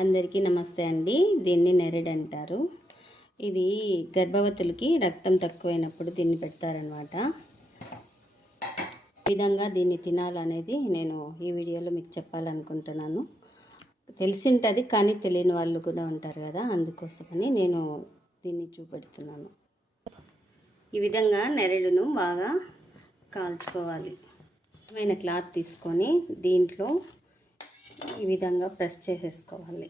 అందరికీ నమస్తే అండి. దీన్ని నెరెడ్ అంటారు. ఇది గర్భవతులకి రక్తం తక్కువైనప్పుడు దీన్ని పెడతారనమాట. ఈ విధంగా దీన్ని తినాలనేది నేను ఈ వీడియోలో మీకు చెప్పాలనుకుంటున్నాను. తెలిసి ఉంటుంది కానీ తెలియని వాళ్ళు కూడా ఉంటారు కదా, అందుకోసమని నేను దీన్ని చూపెడుతున్నాను. ఈ విధంగా నెరెడును బాగా కాల్చుకోవాలి. మైన క్లాత్ తీసుకొని దీంట్లో ఈ విధంగా ప్రెస్ చేసేసుకోవాలి.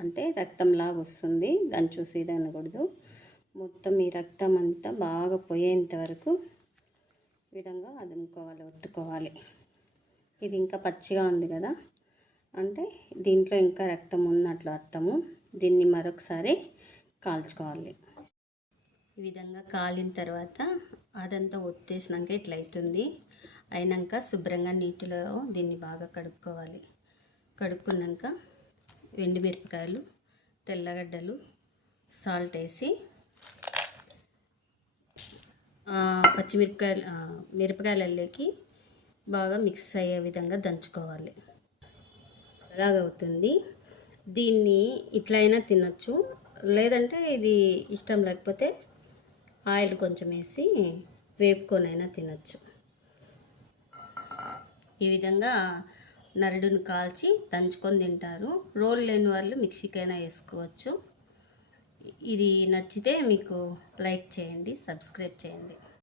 అంటే రక్తంలాగా వస్తుంది, దాన్ని చూసి అనకూడదు. మొత్తం ఈ రక్తం అంతా బాగా పోయేంత వరకు ఈ విధంగా అదుముకోవాలి, ఒత్తుకోవాలి. ఇది ఇంకా పచ్చిగా ఉంది కదా, అంటే దీంట్లో ఇంకా రక్తం ఉన్నట్లు అర్థము. దీన్ని మరొకసారి కాల్చుకోవాలి. ఈ విధంగా కాలిన తర్వాత అదంతా ఒత్తేసినాక ఇట్లా అవుతుంది. అయినాక శుభ్రంగా నీటిలో దీన్ని బాగా కడుక్కోవాలి. కడుక్కున్నాక ఎండుమిరపకాయలు, తెల్లగడ్డలు, సాల్ట్ వేసి మిరపకాయలకి బాగా మిక్స్ అయ్యే విధంగా దంచుకోవాలి. అలాగవుతుంది. దీన్ని ఇట్లయినా తినచ్చు, లేదంటే ఇది ఇష్టం లేకపోతే ఆయిల్ కొంచెం వేసి వేపుకొనైనా తినచ్చు. ఈ విధంగా నరుడును కాల్చి దంచుకొని తింటారు. రోల్ లేని వాళ్ళు మిక్సీకైనా వేసుకోవచ్చు. ఇది నచ్చితే మీకు లైక్ చేయండి, సబ్స్క్రైబ్ చేయండి.